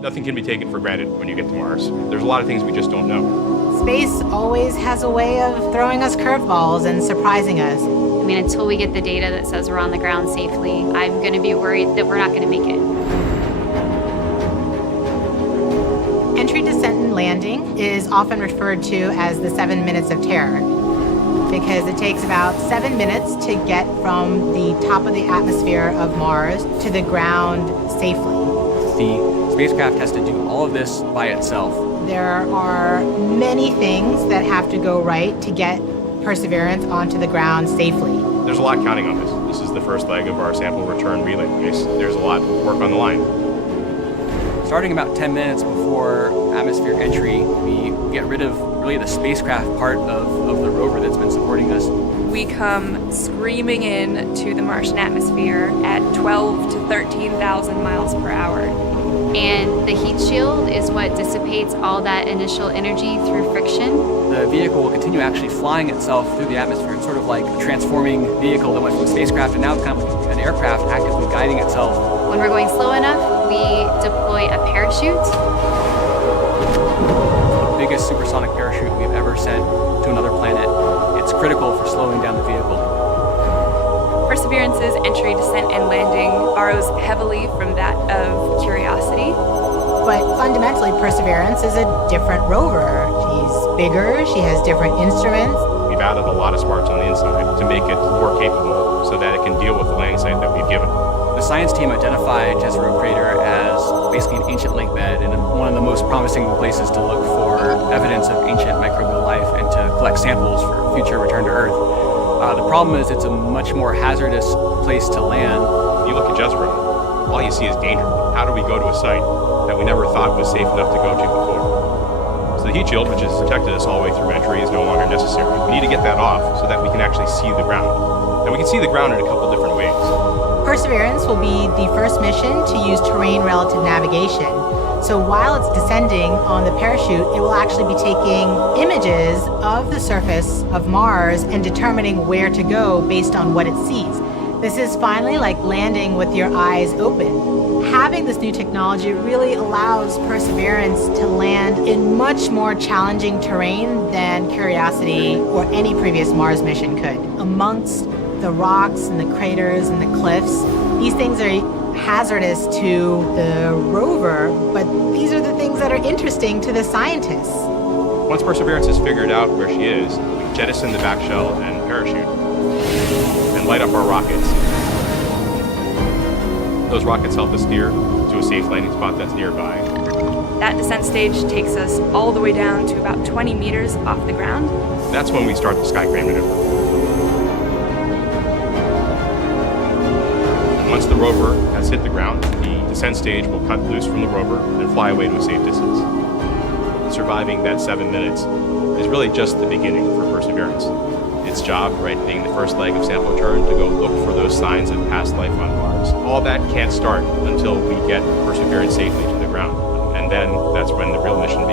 Nothing can be taken for granted when you get to Mars. There's a lot of things we just don't know. Space always has a way of throwing us curveballs and surprising us. I mean, until we get the data that says we're on the ground safely, I'm going to be worried that we're not going to make it. Entry, descent, and landing is often referred to as the 7 minutes of terror because it takes about 7 minutes to get from the top of the atmosphere of Mars to the ground safely. The spacecraft has to do all of this by itself. There are many things that have to go right to get Perseverance onto the ground safely. There's a lot counting on this. This is the first leg of our sample return relay race. There's a lot of work on the line. Starting about 10 minutes before atmosphere entry, we get rid of really the spacecraft part of the rover that's been supporting us. We come screaming in to the Martian atmosphere at 12 to 13,000 miles per hour. And the heat shield is what dissipates all that initial energy through friction. The vehicle will continue actually flying itself through the atmosphere. It's sort of like a transforming vehicle that went from a spacecraft and now it's kind of like an aircraft actively guiding itself. When we're going slow enough, we deploy a parachute. The biggest supersonic parachute we've ever sent to another planet. It's critical for slowing down the vehicle. Perseverance's entry, descent, and landing borrows heavily from that of Curiosity. But fundamentally, Perseverance is a different rover. She's bigger, she has different instruments. We've added a lot of smarts on the inside to make it more capable so that it can deal with the landing site that we've given. The science team identified Jezero Crater as basically an ancient lake bed and one of the most promising places to look for evidence of ancient microbial life and to collect samples for future return to Earth. The problem is it's a much more hazardous place to land. You look at Jezero, all you see is danger. How do we go to a site that we never thought was safe enough to go to before? So the heat shield, which has protected us all the way through entry, is no longer necessary. We need to get that off so that we can actually see the ground. And we can see the ground in a couple different ways. Perseverance will be the first mission to use terrain relative navigation. So while it's descending on the parachute, it will actually be taking images of the surface of Mars and determining where to go based on what it sees. This is finally like landing with your eyes open. Having this new technology really allows Perseverance to land in much more challenging terrain than Curiosity or any previous Mars mission could. Amongst the rocks and the craters and the cliffs, these things are hazardous to the rover, but these are the things that are interesting to the scientists. Once Perseverance has figured out where she is, we jettison the back shell and parachute and light up our rockets. Those rockets help us steer to a safe landing spot that's nearby. That descent stage takes us all the way down to about 20 meters off the ground. That's when we start the skycrane maneuver. Once the rover has hit the ground, the descent stage will cut loose from the rover and fly away to a safe distance. Surviving that 7 minutes is really just the beginning for Perseverance. Its job, right, being the first leg of sample return, to go look for those signs of past life on Mars. All that can't start until we get Perseverance safely to the ground. And then that's when the real mission